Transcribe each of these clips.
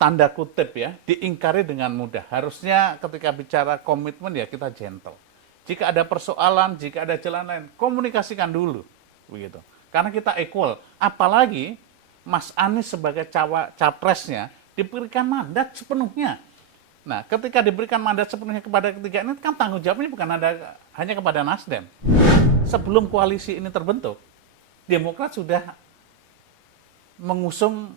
tanda kutip ya, diingkari dengan mudah. Harusnya ketika bicara komitmen ya kita gentle. Jika ada persoalan, jika ada jalan lain, komunikasikan dulu, begitu. Karena kita equal. Apalagi Mas Anies sebagai capresnya diberikan mandat sepenuhnya. Nah, ketika diberikan mandat sepenuhnya kepada ketiga ini, kan tanggung jawabnya bukan hanya kepada Nasdem. Sebelum koalisi ini terbentuk, Demokrat sudah mengusung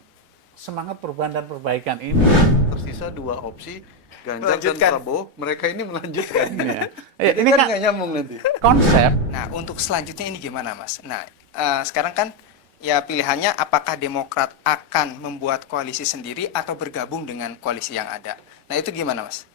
semangat perubahan dan perbaikan ini. Tersisa dua opsi, Ganjar dan Prabowo, mereka ini melanjutkan. Ya, ini kan kan nggak nyambung nanti. konsep. Nah, untuk selanjutnya ini gimana, Mas? Nah, sekarang kan ya pilihannya apakah Demokrat akan membuat koalisi sendiri atau bergabung dengan koalisi yang ada. Nah, itu gimana, Mas?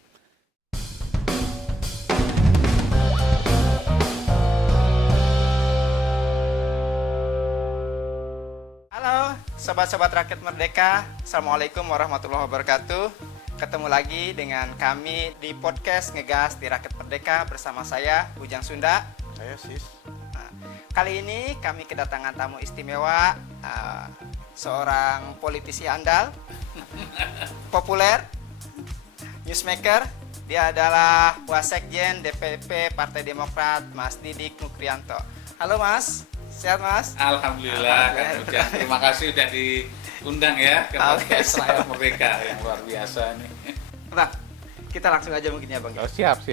Halo, sobat-sobat Rakyat Merdeka. Assalamualaikum warahmatullahi wabarakatuh. Ketemu lagi dengan kami di podcast Ngegas di Rakyat Merdeka bersama saya, Bujang Sunda. Saya Sis. Nah, kali ini kami kedatangan tamu istimewa, seorang politisi andal, populer, newsmaker. Dia adalah Wasekjen DPP Partai Demokrat, Mas Didik Nukrianto. Halo Mas, sehat Mas? Alhamdulillah, Kang Ujang. Terima kasih sudah diundang ya ke podcast Rakyat Merdeka yang luar biasa nih. Bang, kita langsung aja mungkin ya Bang. Oh, siap.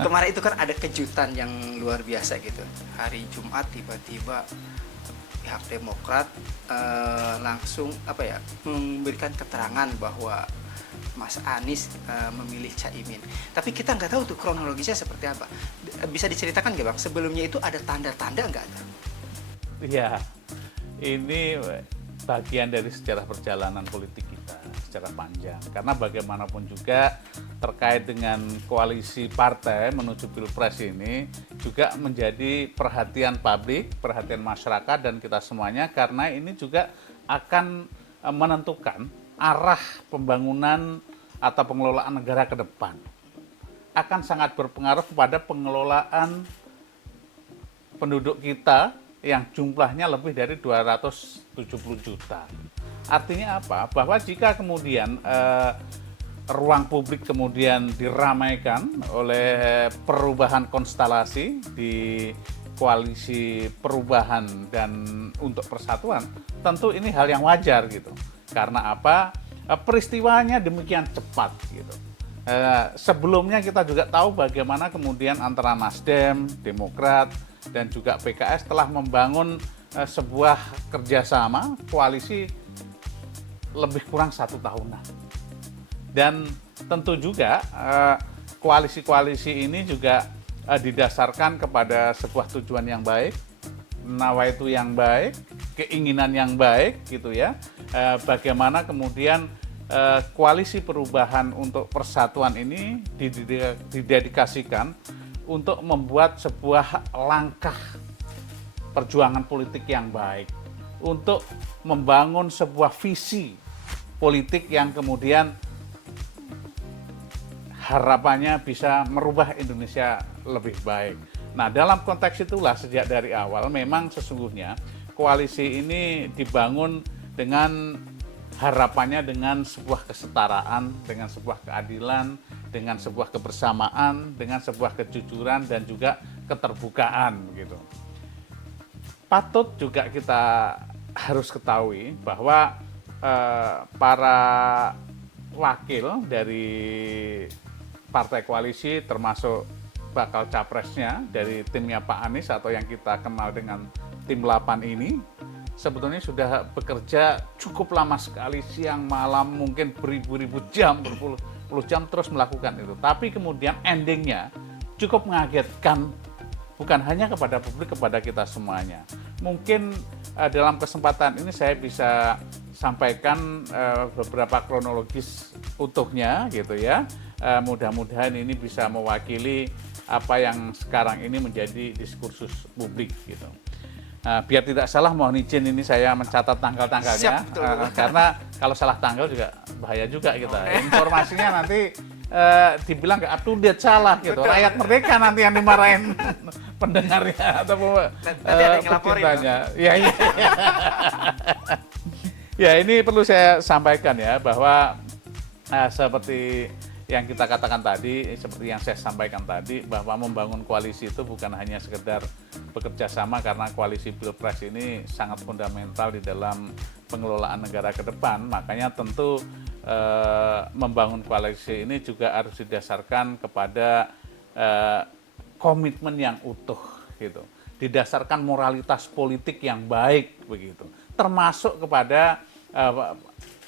Kemarin itu kan ada kejutan yang luar biasa gitu. Hari Jumat tiba-tiba pihak Demokrat langsung memberikan keterangan bahwa Mas Anies memilih Caimin. Tapi kita nggak tahu tuh kronologisnya seperti apa. Bisa diceritakan nggak Bang? Sebelumnya itu ada tanda-tanda nggak ada? Iya, ini bagian dari sejarah perjalanan politik kita secara panjang. Karena bagaimanapun juga terkait dengan koalisi partai menuju Pilpres ini juga menjadi perhatian publik, perhatian masyarakat dan kita semuanya karena ini juga akan menentukan arah pembangunan atau pengelolaan negara ke depan. Akan sangat berpengaruh kepada pengelolaan penduduk kita yang jumlahnya lebih dari 270 juta. Artinya apa? Bahwa jika kemudian ruang publik kemudian diramaikan oleh perubahan konstelasi di koalisi perubahan dan untuk persatuan, tentu ini hal yang wajar gitu. Karena apa? Peristiwanya demikian cepat gitu. Sebelumnya kita juga tahu bagaimana kemudian antara Nasdem, Demokrat, dan juga PKS telah membangun sebuah kerjasama koalisi lebih kurang 1 tahunan. Dan tentu juga koalisi-koalisi ini juga didasarkan kepada sebuah tujuan yang baik, nawaitu yang baik, keinginan yang baik gitu ya. Bagaimana kemudian koalisi perubahan untuk persatuan ini didedikasikan untuk membuat sebuah langkah perjuangan politik yang baik, untuk membangun sebuah visi politik yang kemudian harapannya bisa merubah Indonesia lebih baik. Nah, dalam konteks itulah sejak dari awal memang sesungguhnya koalisi ini dibangun dengan harapannya dengan sebuah kesetaraan, dengan sebuah keadilan, dengan sebuah kebersamaan, dengan sebuah kejujuran dan juga keterbukaan begitu. Patut juga kita harus ketahui bahwa para wakil dari partai koalisi termasuk bakal capresnya dari timnya Pak Anies atau yang kita kenal dengan tim 8 ini sebetulnya sudah bekerja cukup lama sekali, siang malam mungkin beribu-ribu jam, berpuluh-puluh jam terus melakukan itu. Tapi kemudian endingnya cukup mengagetkan bukan hanya kepada publik, kepada kita semuanya. Mungkin dalam kesempatan ini saya bisa sampaikan beberapa kronologis utuhnya gitu ya. Mudah-mudahan ini bisa mewakili apa yang sekarang ini menjadi diskursus publik gitu. Biar tidak salah mohon izin ini saya mencatat tanggal-tanggalnya. Karena kalau salah tanggal juga bahaya juga kita. Informasinya nanti dibilang nggak up to date, salah gitu. Betul. Rakyat Merdeka nanti yang dimarahin pendengarnya atau nanti ada yang ngelaporin. Ya. Ya, ini perlu saya sampaikan ya, bahwa seperti yang kita katakan tadi, seperti yang saya sampaikan tadi, bahwa membangun koalisi itu bukan hanya sekedar bekerja sama, karena koalisi Pilpres ini sangat fundamental di dalam pengelolaan negara ke depan. Makanya tentu membangun koalisi ini juga harus didasarkan kepada komitmen yang utuh gitu, didasarkan moralitas politik yang baik begitu, termasuk kepada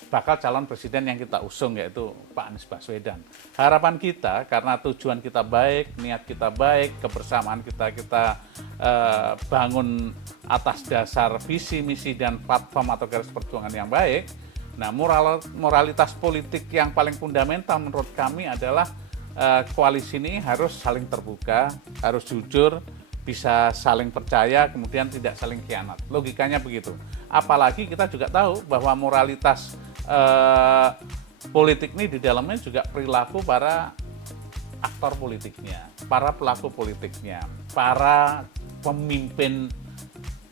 bakal calon presiden yang kita usung, yaitu Pak Anies Baswedan. Harapan kita, karena tujuan kita baik, niat kita baik, kebersamaan kita bangun atas dasar visi, misi, dan platform atau garis perjuangan yang baik. Nah, moralitas politik yang paling fundamental menurut kami adalah koalisi ini harus saling terbuka, harus jujur, bisa saling percaya, kemudian tidak saling khianat. Logikanya begitu. Apalagi kita juga tahu bahwa moralitas politik ini di dalamnya juga perilaku para aktor politiknya, para pelaku politiknya, para pemimpin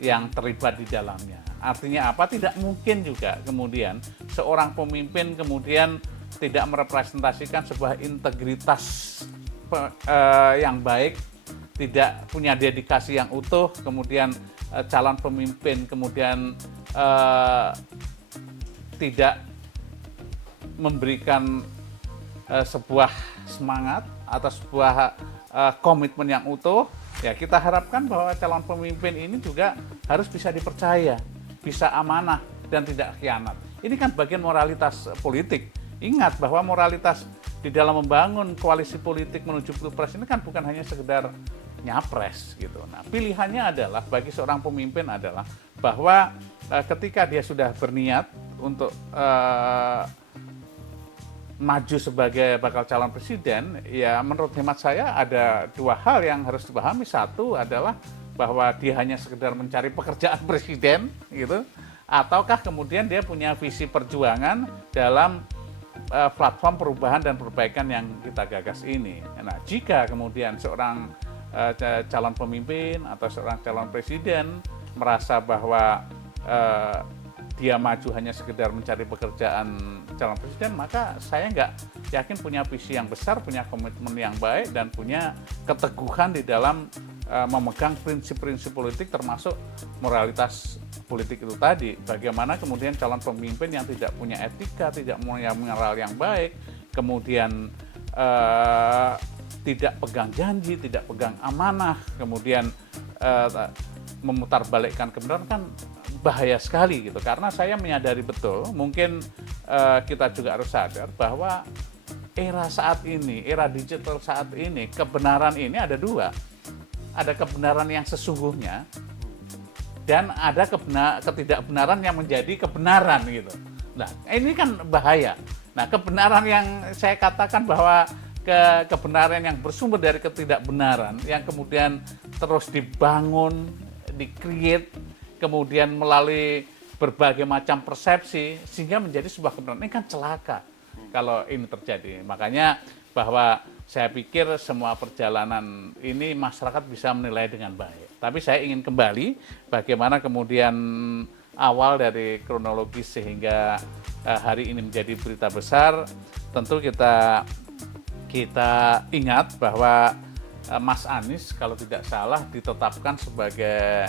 yang terlibat di dalamnya. Artinya apa? Tidak mungkin juga kemudian seorang pemimpin kemudian tidak merepresentasikan sebuah integritas yang baik, tidak punya dedikasi yang utuh, kemudian calon pemimpin kemudian tidak memberikan sebuah semangat atau sebuah komitmen yang utuh, ya kita harapkan bahwa calon pemimpin ini juga harus bisa dipercaya, bisa amanah, dan tidak khianat. Ini kan bagian moralitas politik. Ingat bahwa moralitas di dalam membangun koalisi politik menuju Pilpres ini kan bukan hanya sekedar nyapres gitu. Nah, pilihannya adalah bagi seorang pemimpin adalah bahwa ketika dia sudah berniat untuk maju sebagai bakal calon presiden, ya menurut hemat saya ada dua hal yang harus dipahami. Satu adalah bahwa dia hanya sekedar mencari pekerjaan presiden gitu, ataukah kemudian dia punya visi perjuangan dalam platform perubahan dan perbaikan yang kita gagas ini. Nah, jika kemudian seorang calon pemimpin atau seorang calon presiden merasa bahwa dia maju hanya sekedar mencari pekerjaan calon presiden, maka saya nggak yakin punya visi yang besar, punya komitmen yang baik, dan punya keteguhan di dalam memegang prinsip-prinsip politik, termasuk moralitas politik itu tadi. Bagaimana kemudian calon pemimpin yang tidak punya etika, tidak punya moral yang baik, kemudian tidak pegang janji, tidak pegang amanah, kemudian memutarbalikkan kebenaran, kan bahaya sekali gitu. Karena saya menyadari betul, mungkin kita juga harus sadar bahwa era saat ini, era digital saat ini, kebenaran ini ada dua. Ada kebenaran yang sesungguhnya, dan ada ketidakbenaran yang menjadi kebenaran gitu. Nah, ini kan bahaya. Nah, kebenaran yang saya katakan bahwa kebenaran yang bersumber dari ketidakbenaran, yang kemudian terus dibangun, di-create, kemudian melalui berbagai macam persepsi, sehingga menjadi sebuah kebenaran. Ini kan celaka kalau ini terjadi. Makanya bahwa saya pikir semua perjalanan ini masyarakat bisa menilai dengan baik. Tapi saya ingin kembali bagaimana kemudian awal dari kronologis sehingga hari ini menjadi berita besar. Tentu kita ingat bahwa Mas Anies kalau tidak salah ditetapkan sebagai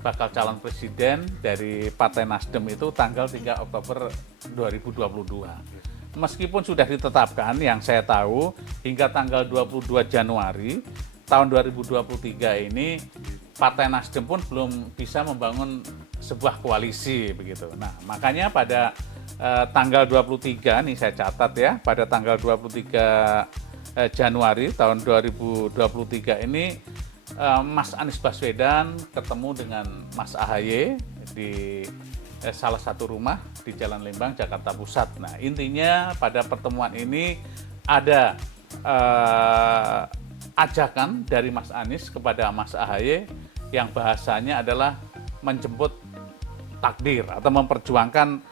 bakal calon presiden dari Partai Nasdem itu tanggal 3 Oktober 2022. Meskipun sudah ditetapkan, yang saya tahu hingga tanggal 22 Januari tahun 2023 ini Partai Nasdem pun belum bisa membangun sebuah koalisi begitu. Nah, makanya pada tanggal 23 nih saya catat ya, pada tanggal 23 Januari tahun 2023 ini Mas Anies Baswedan ketemu dengan Mas AHY di salah satu rumah di Jalan Lembang, Jakarta Pusat. Nah, intinya pada pertemuan ini ada ajakan dari Mas Anies kepada Mas AHY yang bahasanya adalah menjemput takdir atau memperjuangkan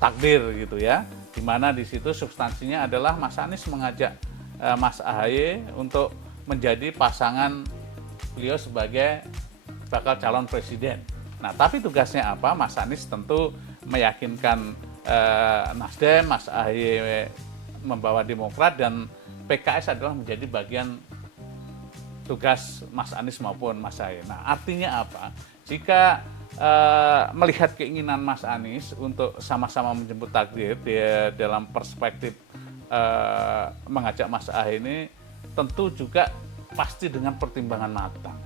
takdir gitu ya. Di mana di situ substansinya adalah Mas Anies mengajak Mas AHY untuk menjadi pasangan beliau sebagai bakal calon presiden. Nah, tapi tugasnya apa? Mas Anies tentu meyakinkan Nasdem, Mas Ahy membawa Demokrat, dan PKS adalah menjadi bagian tugas Mas Anies maupun Mas Ahy. Nah, artinya apa? Jika melihat keinginan Mas Anies untuk sama-sama menjemput takdir dalam perspektif mengajak Mas Ahy ini, tentu juga pasti dengan pertimbangan matang.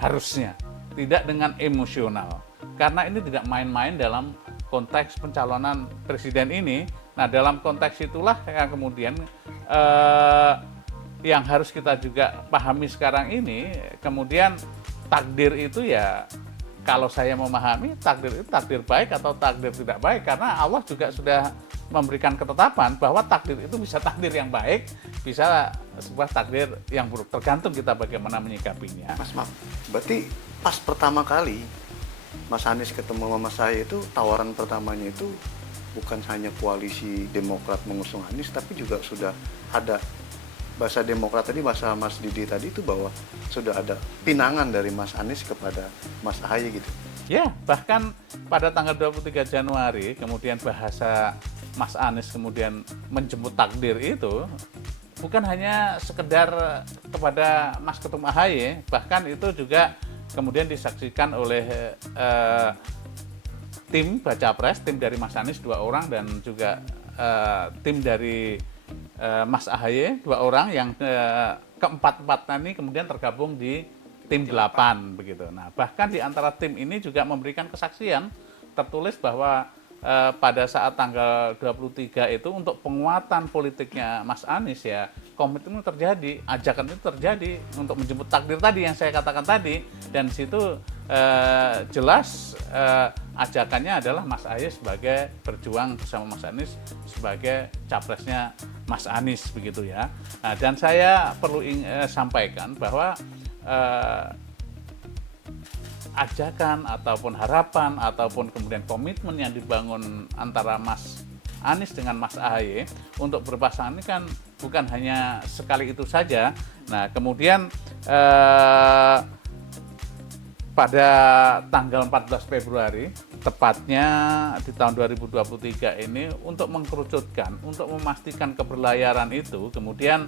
Harusnya tidak dengan emosional. Karena ini tidak main-main dalam konteks pencalonan presiden ini. Nah, dalam konteks itulah yang kemudian yang harus kita juga pahami sekarang ini, kemudian takdir itu ya, kalau saya memahami takdir itu takdir baik atau takdir tidak baik, karena Allah juga sudah memberikan ketetapan bahwa takdir itu bisa takdir yang baik, bisa sebuah takdir yang buruk, tergantung kita bagaimana menyikapinya. Mas, maaf, berarti pas pertama kali Mas Anies ketemu sama Mas Ahy itu, tawaran pertamanya itu bukan hanya koalisi Demokrat mengusung Anies, tapi juga sudah ada, bahasa Demokrat tadi, bahasa Mas Didi tadi itu, bahwa sudah ada pinangan dari Mas Anies kepada Mas Ahy gitu. Ya, bahkan pada tanggal 23 Januari, kemudian bahasa Mas Anies kemudian menjemput takdir itu bukan hanya sekedar kepada Mas Ketum AHY, bahkan itu juga kemudian disaksikan oleh tim Baca Pres, tim dari Mas Anies 2 orang, dan juga tim dari Mas AHY 2 orang, yang keempat-empatnya ini kemudian tergabung di tim 8 begitu. Nah, bahkan di antara tim ini juga memberikan kesaksian tertulis bahwa pada saat tanggal 23 itu untuk penguatan politiknya Mas Anies, ya komitmen terjadi, ajakan itu terjadi untuk menjemput takdir tadi yang saya katakan tadi, dan di situ jelas ajakannya adalah Mas Ahy sebagai berjuang bersama Mas Anies sebagai capresnya Mas Anies begitu ya. Nah, dan saya perlu sampaikan bahwa ajakan ataupun harapan ataupun kemudian komitmen yang dibangun antara Mas Anies dengan Mas Ahy untuk berpasangan ini kan bukan hanya sekali itu saja. Nah, kemudian pada tanggal 14 Februari, tepatnya di tahun 2023 ini, untuk mengkerucutkan, untuk memastikan keberlayaran itu, kemudian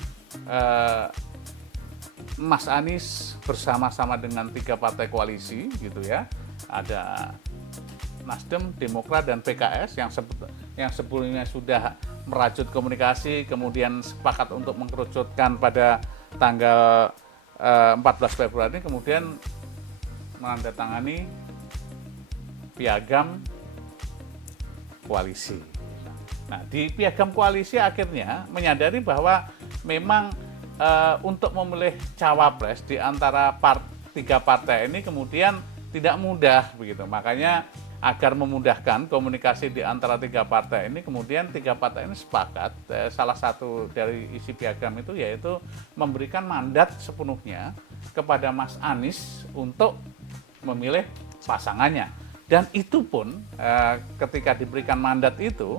Mas Anies bersama-sama dengan 3 partai koalisi gitu ya, ada Nasdem, Demokrat, dan PKS yang sebelumnya sudah merajut komunikasi, kemudian sepakat untuk mengkerucutkan pada tanggal 14 Februari, kemudian menandatangani piagam koalisi. Nah, di piagam koalisi akhirnya menyadari bahwa memang untuk memilih cawapres di antara 3 partai ini kemudian tidak mudah begitu. Makanya agar memudahkan komunikasi di antara 3 partai ini, kemudian 3 partai ini sepakat, salah satu dari isi piagam itu yaitu memberikan mandat sepenuhnya kepada Mas Anies untuk memilih pasangannya. Dan itu pun ketika diberikan mandat itu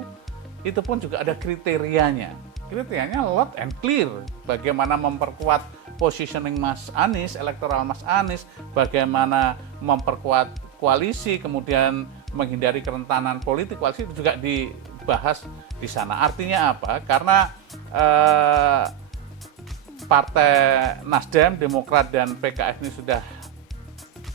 pun juga ada kriterianya. Kriterianya loud and clear, bagaimana memperkuat positioning Mas Anies, elektoral Mas Anies, bagaimana memperkuat koalisi, kemudian menghindari kerentanan politik koalisi, itu juga dibahas di sana. Artinya apa? Karena partai Nasdem, Demokrat, dan PKS ini sudah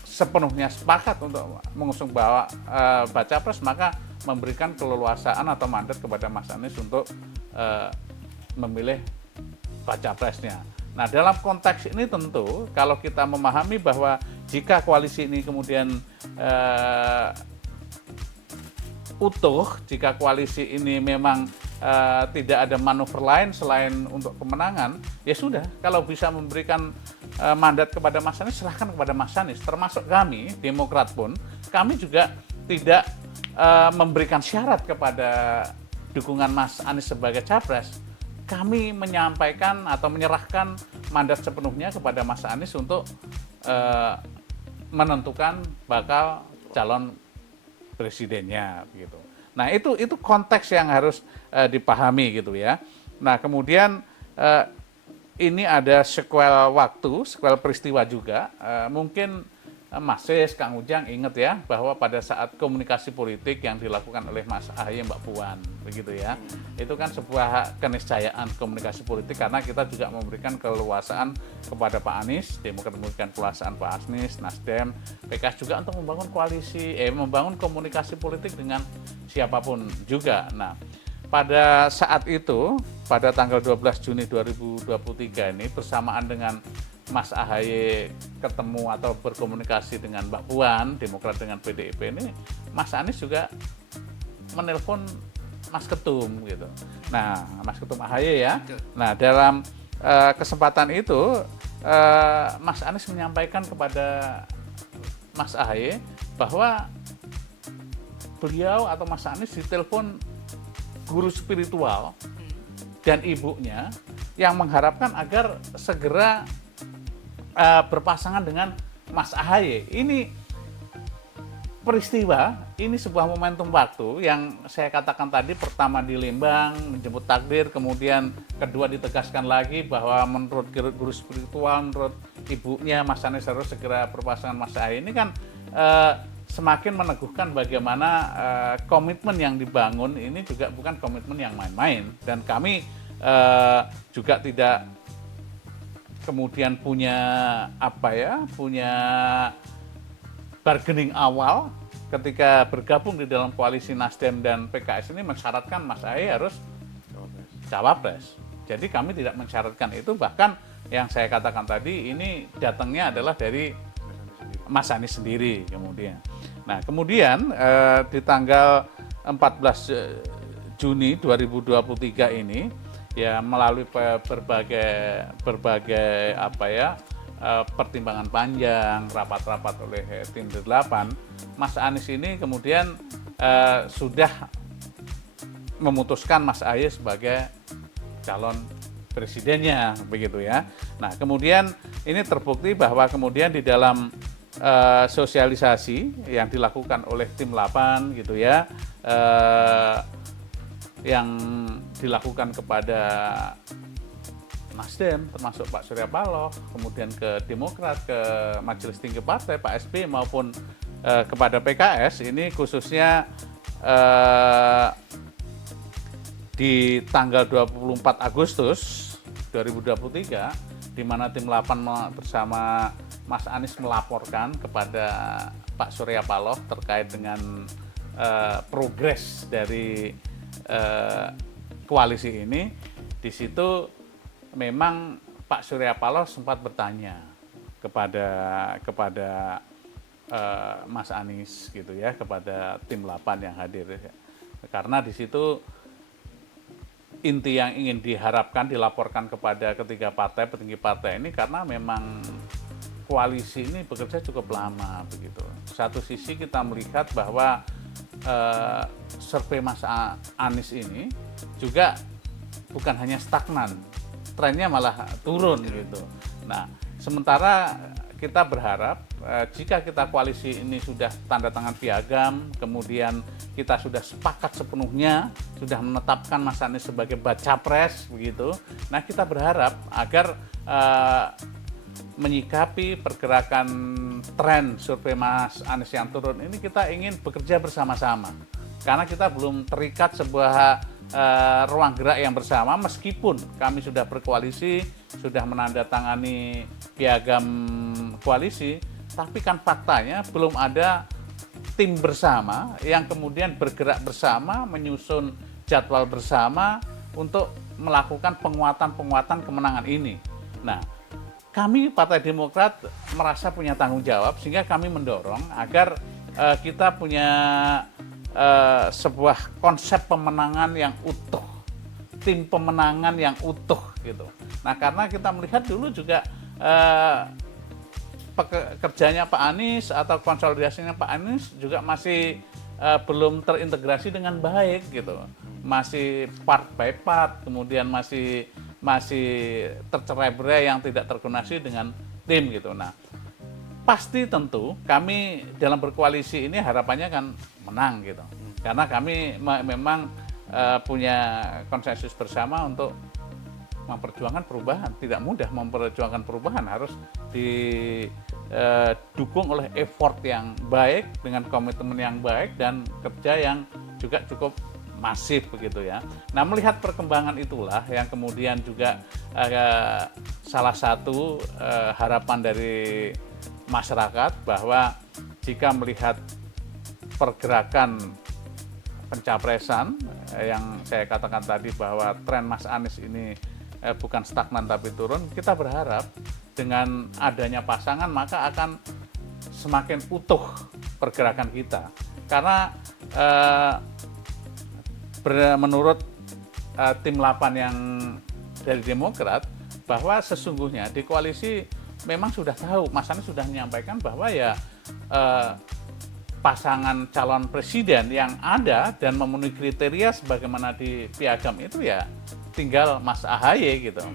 sepenuhnya sepakat untuk mengusung baca pres, maka memberikan keleluasaan atau mandat kepada Mas Anies untuk memilih baca presnya. Nah, dalam konteks ini tentu kalau kita memahami bahwa jika koalisi ini kemudian utuh, jika koalisi ini memang tidak ada manuver lain selain untuk kemenangan, ya sudah, kalau bisa memberikan mandat kepada Mas Anies, serahkan kepada Mas Anies. Termasuk kami, Demokrat pun, kami juga tidak memberikan syarat kepada dukungan Mas Anies sebagai capres. Kami menyampaikan atau menyerahkan mandat sepenuhnya kepada Mas Anies untuk menentukan bakal calon presidennya gitu. Nah, itu konteks yang harus dipahami gitu ya. Nah, kemudian ini ada sequel waktu, sequel peristiwa juga. Mungkin Mas Sis, Kang Ujang ingat ya bahwa pada saat komunikasi politik yang dilakukan oleh Mas Ahaye Mbak Puan begitu ya, itu kan sebuah keniscayaan komunikasi politik karena kita juga memberikan keleluasaan kepada Pak Anies, Demokrat memberikan keleluasaan Pak Anies, Nasdem, PKS juga untuk membangun membangun komunikasi politik dengan siapapun juga. Nah, pada saat itu, pada tanggal 12 Juni 2023 ini bersamaan dengan Mas Ahaye ketemu atau berkomunikasi dengan Mbak Puan, Demokrat dengan PDIP ini, Mas Anies juga menelpon Mas Ketum gitu. Nah, Mas Ketum Ahaye ya. Nah, dalam kesempatan itu Mas Anies menyampaikan kepada Mas Ahaye bahwa beliau atau Mas Anies ditelepon guru spiritual dan ibunya yang mengharapkan agar segera berpasangan dengan Mas Ahaye. Ini peristiwa, ini sebuah momentum waktu yang saya katakan tadi, pertama di Lembang menjemput takdir, kemudian kedua ditegaskan lagi bahwa menurut guru spiritual, menurut ibunya Mas Anies harus segera berpasangan Mas Ahaye. Ini kan semakin meneguhkan bagaimana komitmen yang dibangun ini juga bukan komitmen yang main-main, dan kami juga tidak kemudian punya bargaining awal ketika bergabung di dalam koalisi Nasdem dan PKS ini mensyaratkan Mas Ahaye harus cawapres. Jadi kami tidak mensyaratkan itu, bahkan yang saya katakan tadi ini datangnya adalah dari Mas Anies sendiri kemudian. Nah, kemudian di tanggal 14 Juni 2023 ini ya melalui berbagai pertimbangan panjang, rapat-rapat oleh tim 8, Mas Anies ini kemudian sudah memutuskan Mas Ahaye sebagai calon presidennya begitu ya. Nah, kemudian ini terbukti bahwa kemudian di dalam sosialisasi yang dilakukan oleh tim 8 gitu ya, yang dilakukan kepada Nasdem termasuk Pak Surya Paloh, kemudian ke Demokrat, ke Majelis Tinggi Partai Pak SBY maupun kepada PKS, ini khususnya di tanggal 24 Agustus 2023 di mana tim 8 bersama Mas Anies melaporkan kepada Pak Surya Paloh terkait dengan progres dari koalisi ini. Di situ memang Pak Surya Paloh sempat bertanya kepada Mas Anies gitu ya, kepada tim 8 yang hadir, karena di situ inti yang ingin diharapkan dilaporkan kepada ketiga partai, petinggi partai ini, karena memang koalisi ini bekerja cukup lama begitu. Satu sisi kita melihat bahwa survei Mas Anies ini juga bukan hanya stagnan, trennya malah turun gitu. Nah, sementara kita berharap jika kita koalisi ini sudah tanda tangan piagam, kemudian kita sudah sepakat sepenuhnya, sudah menetapkan Mas Anies sebagai baca pres begitu. Nah, kita berharap agar menyikapi pergerakan tren survei Mas Anies yang turun ini, kita ingin bekerja bersama-sama. Karena kita belum terikat sebuah ruang gerak yang bersama, meskipun kami sudah berkoalisi, sudah menandatangani piagam koalisi, tapi kan faktanya belum ada tim bersama yang kemudian bergerak bersama, menyusun jadwal bersama untuk melakukan penguatan-penguatan kemenangan ini. Nah, kami Partai Demokrat merasa punya tanggung jawab, sehingga kami mendorong agar kita punya sebuah konsep pemenangan yang utuh, tim pemenangan yang utuh gitu. Nah, karena kita melihat dulu juga kerjanya Pak Anies atau konsolidasinya Pak Anies juga masih belum terintegrasi dengan baik gitu, masih part by part, kemudian masih tercerai-berai yang tidak terkoordinasi dengan tim gitu. Nah, pasti tentu kami dalam berkoalisi ini harapannya kan menang gitu, karena kami memang punya konsensus bersama untuk memperjuangkan perubahan. Tidak mudah memperjuangkan perubahan, harus didukung oleh effort yang baik dengan komitmen yang baik dan kerja yang juga cukup masif begitu ya. Nah, melihat perkembangan itulah yang kemudian juga salah satu harapan dari masyarakat bahwa jika melihat pergerakan pencapresan yang saya katakan tadi bahwa tren Mas Anies ini bukan stagnan tapi turun, kita berharap dengan adanya pasangan maka akan semakin utuh pergerakan kita. Karena menurut tim 8 yang dari Demokrat bahwa sesungguhnya di koalisi memang sudah tahu, Mas Anies sudah menyampaikan bahwa ya pasangan calon presiden yang ada dan memenuhi kriteria sebagaimana di Piagam itu ya tinggal Mas AHY gitu.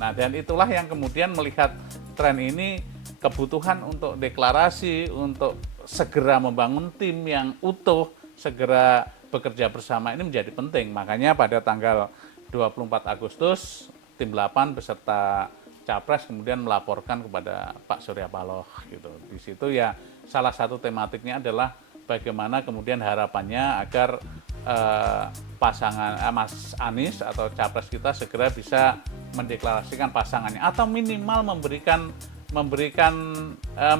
Nah, dan itulah yang kemudian melihat tren ini, kebutuhan untuk deklarasi, untuk segera membangun tim yang utuh, segera bekerja bersama ini menjadi penting. Makanya pada tanggal 24 Agustus, tim 8 beserta Capres kemudian melaporkan kepada Pak Surya Paloh gitu. Di situ ya salah satu tematiknya adalah bagaimana kemudian harapannya agar pasangan Mas Anies atau Capres kita segera bisa mendeklarasikan pasangannya atau minimal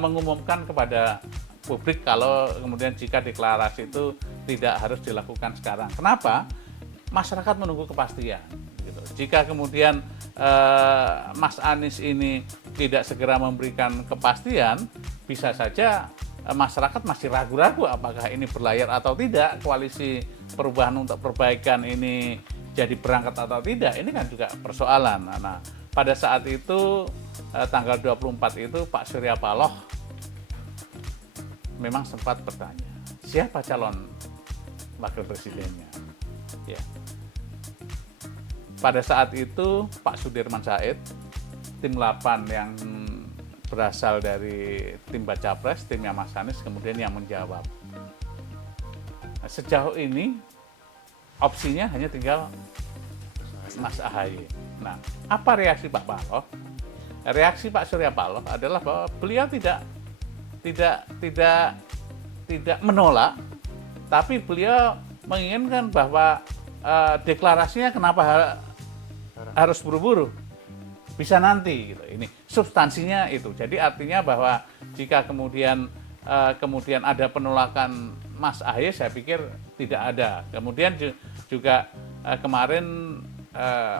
mengumumkan kepada publik kalau kemudian jika deklarasi itu tidak harus dilakukan sekarang. Kenapa? Masyarakat menunggu kepastian. Gitu. Jika kemudian Mas Anies ini tidak segera memberikan kepastian, bisa saja masyarakat masih ragu-ragu apakah ini berlayar atau tidak, koalisi perubahan untuk perbaikan ini jadi berangkat atau tidak, ini kan juga persoalan. Nah, pada saat itu tanggal 24 itu Pak Surya Paloh memang sempat bertanya, siapa calon wakil presidennya? Ya. Pada saat itu Pak Sudirman Said, tim 8 yang berasal dari tim Baca Pres, timnya Mas Anies, kemudian yang menjawab. Nah, sejauh ini opsinya hanya tinggal Mas AHY. Nah, apa reaksi Pak Paloh? Reaksi Pak Surya Paloh adalah bahwa beliau tidak menolak, tapi beliau menginginkan bahwa deklarasinya kenapa harus buru-buru, bisa nanti gitu. Ini substansinya itu. Jadi artinya bahwa jika kemudian ada penolakan Mas AHY, saya pikir tidak ada. Kemudian juga kemarin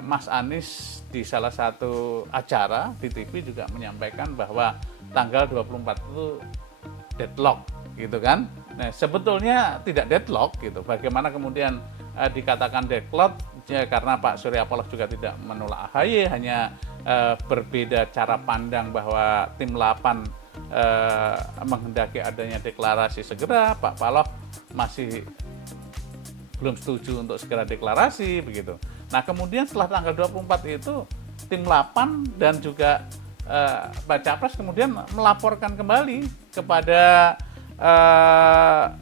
Mas Anies di salah satu acara di TV juga menyampaikan bahwa tanggal 24 itu deadlock gitu kan. Nah, sebetulnya tidak deadlock gitu. Bagaimana kemudian dikatakan deadlock ya, karena Pak Surya Paloh juga tidak menolak AHY, hanya berbeda cara pandang bahwa tim 8 menghendaki adanya deklarasi segera, Pak Paloh masih belum setuju untuk segera deklarasi begitu. Nah, kemudian setelah tanggal 24 itu tim 8 dan juga Baca Pres kemudian melaporkan kembali kepada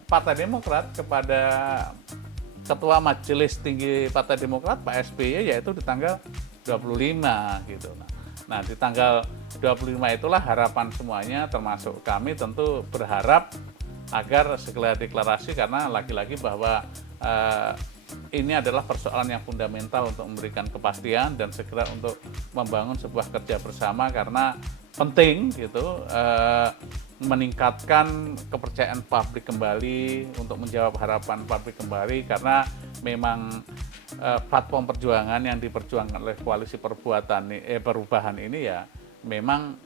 Partai Demokrat, kepada Ketua Majelis Tinggi Partai Demokrat Pak SBY, yaitu di tanggal 25 gitu. Nah, di tanggal 25 itulah harapan semuanya, termasuk kami tentu berharap agar segera deklarasi, karena lagi-lagi bahwa ini adalah persoalan yang fundamental untuk memberikan kepastian dan segera untuk membangun sebuah kerja bersama, karena penting gitu meningkatkan kepercayaan publik kembali, untuk menjawab harapan publik kembali, karena memang platform perjuangan yang diperjuangkan oleh koalisi perubahan ini ya memang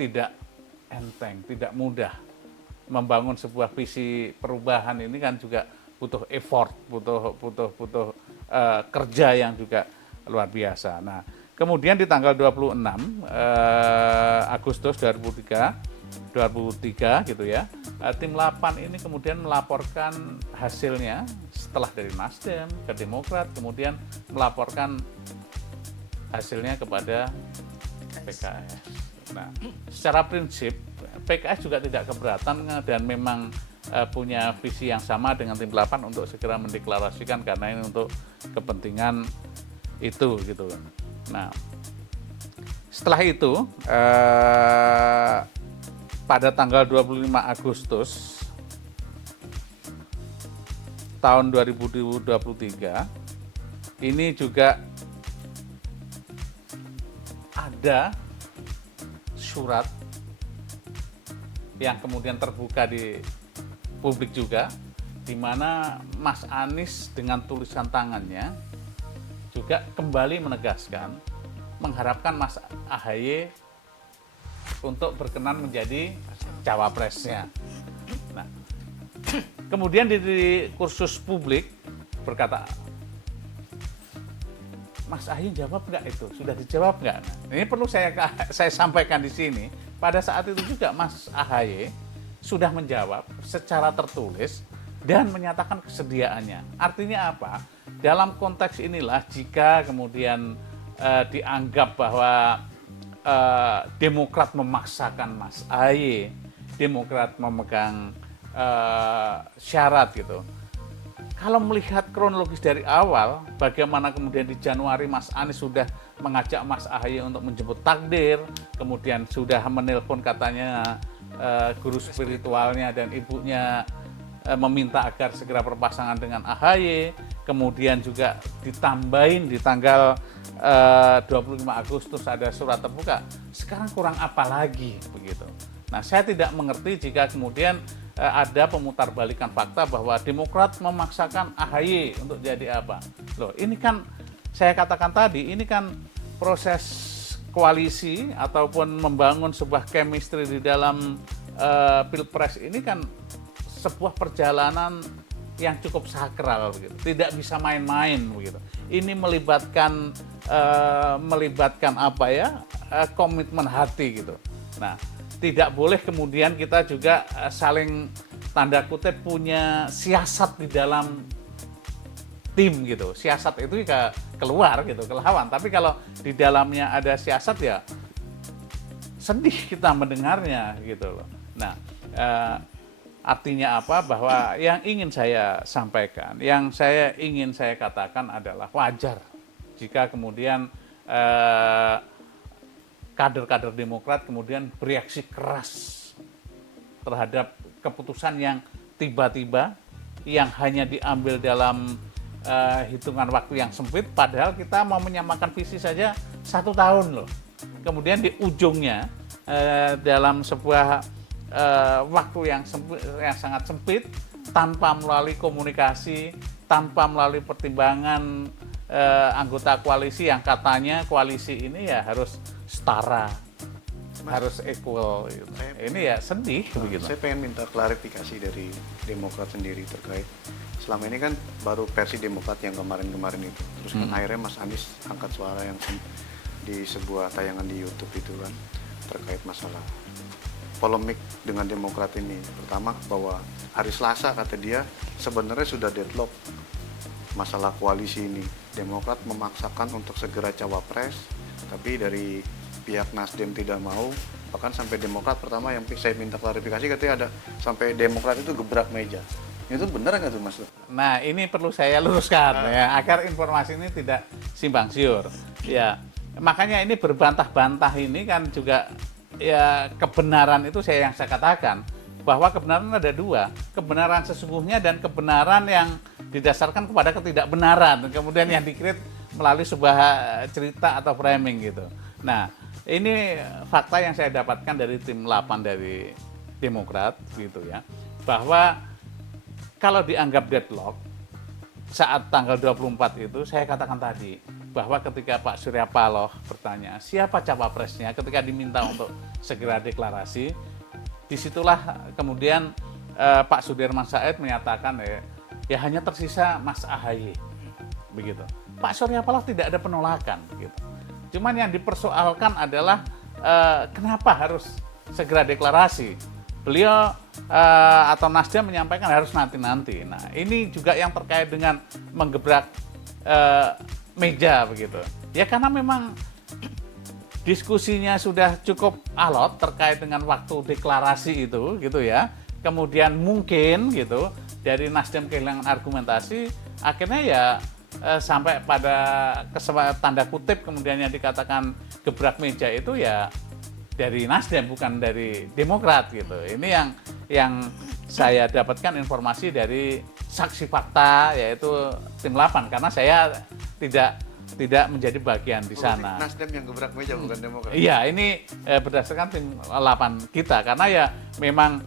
tidak enteng, tidak mudah. Membangun sebuah visi perubahan ini kan juga butuh effort, butuh kerja yang juga luar biasa. Nah, kemudian di tanggal 26 Agustus 2003 gitu ya, tim 8 ini kemudian melaporkan hasilnya setelah dari Nasdem ke Demokrat, kemudian melaporkan hasilnya kepada PKS. Nah, secara prinsip PKS juga tidak keberatan dan memang punya visi yang sama dengan tim 8 untuk segera mendeklarasikan, karena ini untuk kepentingan itu gitu. Nah, setelah itu pada tanggal 25 Agustus tahun 2023 ini juga ada surat yang kemudian terbuka di publik juga, di mana Mas Anies dengan tulisan tangannya juga kembali menegaskan mengharapkan Mas AHY untuk berkenan menjadi cawapresnya. Nah, kemudian di kursus publik berkata, Mas AHY jawab nggak itu? Sudah dijawab nggak? Nah, ini perlu saya sampaikan di sini. Pada saat itu juga Mas AHY sudah menjawab secara tertulis dan menyatakan kesediaannya. Artinya apa? Dalam konteks inilah jika kemudian dianggap bahwa Demokrat memaksakan Mas AHY, Demokrat memegang syarat gitu. Kalau melihat kronologis dari awal, bagaimana kemudian di Januari Mas Anies sudah mengajak Mas AHY untuk menjemput takdir, kemudian sudah menelpon katanya guru spiritualnya dan ibunya meminta agar segera berpasangan dengan AHY, kemudian juga ditambahin di tanggal 25 Agustus ada surat terbuka. Sekarang kurang apa lagi begitu? Nah, saya tidak mengerti jika kemudian ada pemutarbalikan fakta bahwa Demokrat memaksakan AHY untuk jadi apa. Loh, ini kan saya katakan tadi, ini kan proses koalisi ataupun membangun sebuah chemistry di dalam Pilpres ini kan sebuah perjalanan yang cukup sakral begitu. Tidak bisa main-main begitu. Ini melibatkan apa ya? Komitmen hati gitu. Nah, tidak boleh kemudian kita juga saling tanda kutip punya siasat di dalam tim gitu. Siasat itu keluar gitu, ke lawan. Tapi kalau di dalamnya ada siasat ya sedih kita mendengarnya gitu loh. Nah, artinya apa? Bahwa yang ingin saya sampaikan, yang ingin saya katakan adalah wajar jika kemudian kader-kader Demokrat kemudian bereaksi keras terhadap keputusan yang tiba-tiba, yang hanya diambil dalam hitungan waktu yang sempit, padahal kita mau menyamakan visi saja 1 tahun loh. Kemudian di ujungnya dalam sebuah waktu yang sangat sempit, tanpa melalui komunikasi, tanpa melalui pertimbangan anggota koalisi yang katanya koalisi ini ya harus setara, harus equal gitu. Ini ya sedih begitu. Saya pengen minta klarifikasi dari Demokrat sendiri terkait selama ini kan baru versi Demokrat yang kemarin-kemarin itu. Terus kan akhirnya Mas Anies angkat suara yang di sebuah tayangan di YouTube itu kan terkait masalah polemik dengan Demokrat ini. Pertama bahwa hari Selasa kata dia sebenarnya sudah deadlock masalah koalisi ini. Demokrat memaksakan untuk segera cawapres, tapi dari pihak Nasdem tidak mau. Bahkan sampai Demokrat pertama yang saya minta klarifikasi katanya ada sampai Demokrat itu gebrak meja. Itu benar nggak tuh Mas? Nah, ini perlu saya luruskan ya, agar informasi ini tidak simpang siur. Ya, makanya ini berbantah-bantah ini kan juga ya kebenaran itu yang saya katakan bahwa kebenaran ada 2, kebenaran sesungguhnya dan kebenaran yang didasarkan kepada ketidakbenaran, kemudian yang dikreat melalui sebuah cerita atau framing gitu. Nah, ini fakta yang saya dapatkan dari tim 8 dari Demokrat gitu ya, bahwa kalau dianggap deadlock saat tanggal 24 itu, saya katakan tadi bahwa ketika Pak Surya Paloh bertanya siapa cawapresnya ketika diminta untuk segera deklarasi, disitulah kemudian Pak Sudirman Said menyatakan ya hanya tersisa Mas AHY begitu. Pak Surya Paloh tidak ada penolakan gitu. Cuman yang dipersoalkan adalah kenapa harus segera deklarasi. Beliau atau Nasdem menyampaikan harus nanti-nanti. Nah, ini juga yang terkait dengan menggebrak meja begitu. Ya karena memang diskusinya sudah cukup alot terkait dengan waktu deklarasi itu gitu ya. Kemudian mungkin gitu dari Nasdem kehilangan argumentasi, akhirnya ya sampai pada tanda kutip kemudian yang dikatakan gebrak meja itu ya dari Nasdem, bukan dari Demokrat gitu. Ini yang saya dapatkan informasi dari saksi fakta, yaitu tim 8, karena saya tidak menjadi bagian di sana. Nasdem yang gebrak meja bukan Demokrat. Iya, ini berdasarkan tim 8 kita, karena ya memang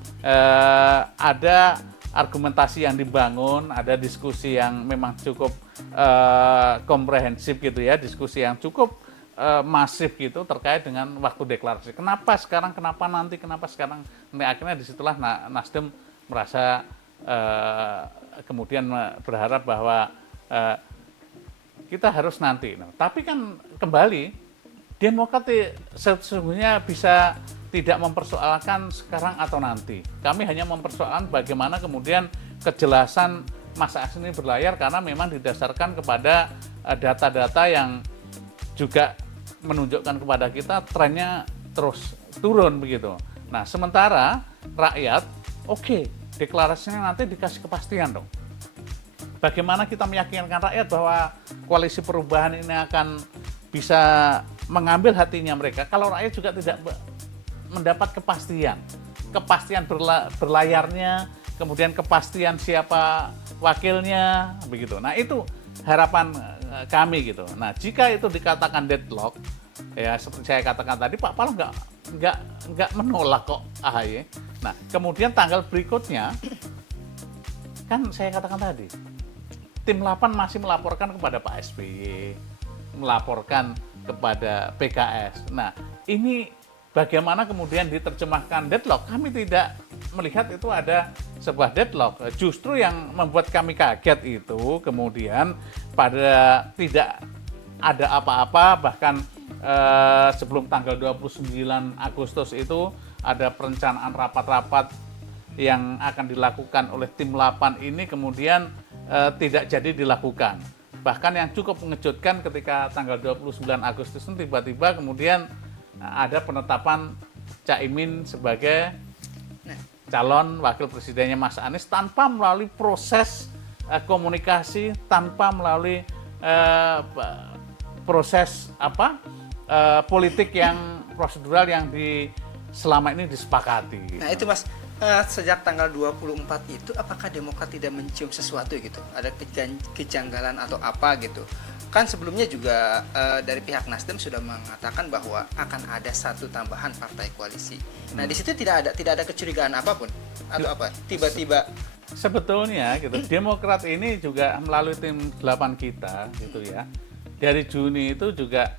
ada argumentasi yang dibangun, ada diskusi yang memang cukup komprehensif gitu ya, diskusi yang cukup masif gitu terkait dengan waktu deklarasi. Kenapa sekarang, kenapa nanti, kenapa sekarang? Nah, akhirnya disitulah Nasdem merasa kemudian berharap bahwa kita harus nanti. Nah, tapi kan kembali Demokrat sesungguhnya bisa tidak mempersoalkan sekarang atau nanti. Kami hanya mempersoalkan bagaimana kemudian kejelasan Mas Anies ini berlayar, karena memang didasarkan kepada data-data yang juga menunjukkan kepada kita trennya terus turun begitu. Nah, sementara rakyat, oke, deklarasinya nanti dikasih kepastian dong. Bagaimana kita meyakinkan rakyat bahwa koalisi perubahan ini akan bisa mengambil hatinya mereka kalau rakyat juga tidak mendapat kepastian berlayarnya, kemudian kepastian siapa wakilnya begitu. Nah, itu harapan kami gitu. Nah, jika itu dikatakan deadlock, ya seperti saya katakan tadi, Pak Paloh nggak menolak kok AHY. Nah, kemudian tanggal berikutnya, kan saya katakan tadi, tim 8 masih melaporkan kepada Pak SBY, melaporkan kepada PKS. Nah, ini bagaimana kemudian diterjemahkan deadlock? Kami tidak melihat itu ada sebuah deadlock. Justru yang membuat kami kaget itu kemudian pada tidak ada apa-apa, bahkan sebelum tanggal 29 Agustus itu ada perencanaan rapat-rapat yang akan dilakukan oleh tim 8 ini kemudian tidak jadi dilakukan. Bahkan yang cukup mengejutkan ketika tanggal 29 Agustus itu tiba-tiba kemudian ada penetapan Caimin sebagai calon wakil presidennya Mas Anies tanpa melalui proses komunikasi, tanpa melalui proses politik yang prosedural yang selama ini disepakati. Nah, itu Mas, sejak tanggal 24 itu apakah Demokrat tidak mencium sesuatu gitu? Ada kejanggalan atau apa gitu? Kan sebelumnya juga dari pihak Nasdem sudah mengatakan bahwa akan ada satu tambahan partai koalisi. Nah, di situ tidak ada kecurigaan apapun atau apa? Tiba-tiba sebetulnya gitu. Demokrat ini juga melalui tim 8 kita gitu ya. Dari Juni itu juga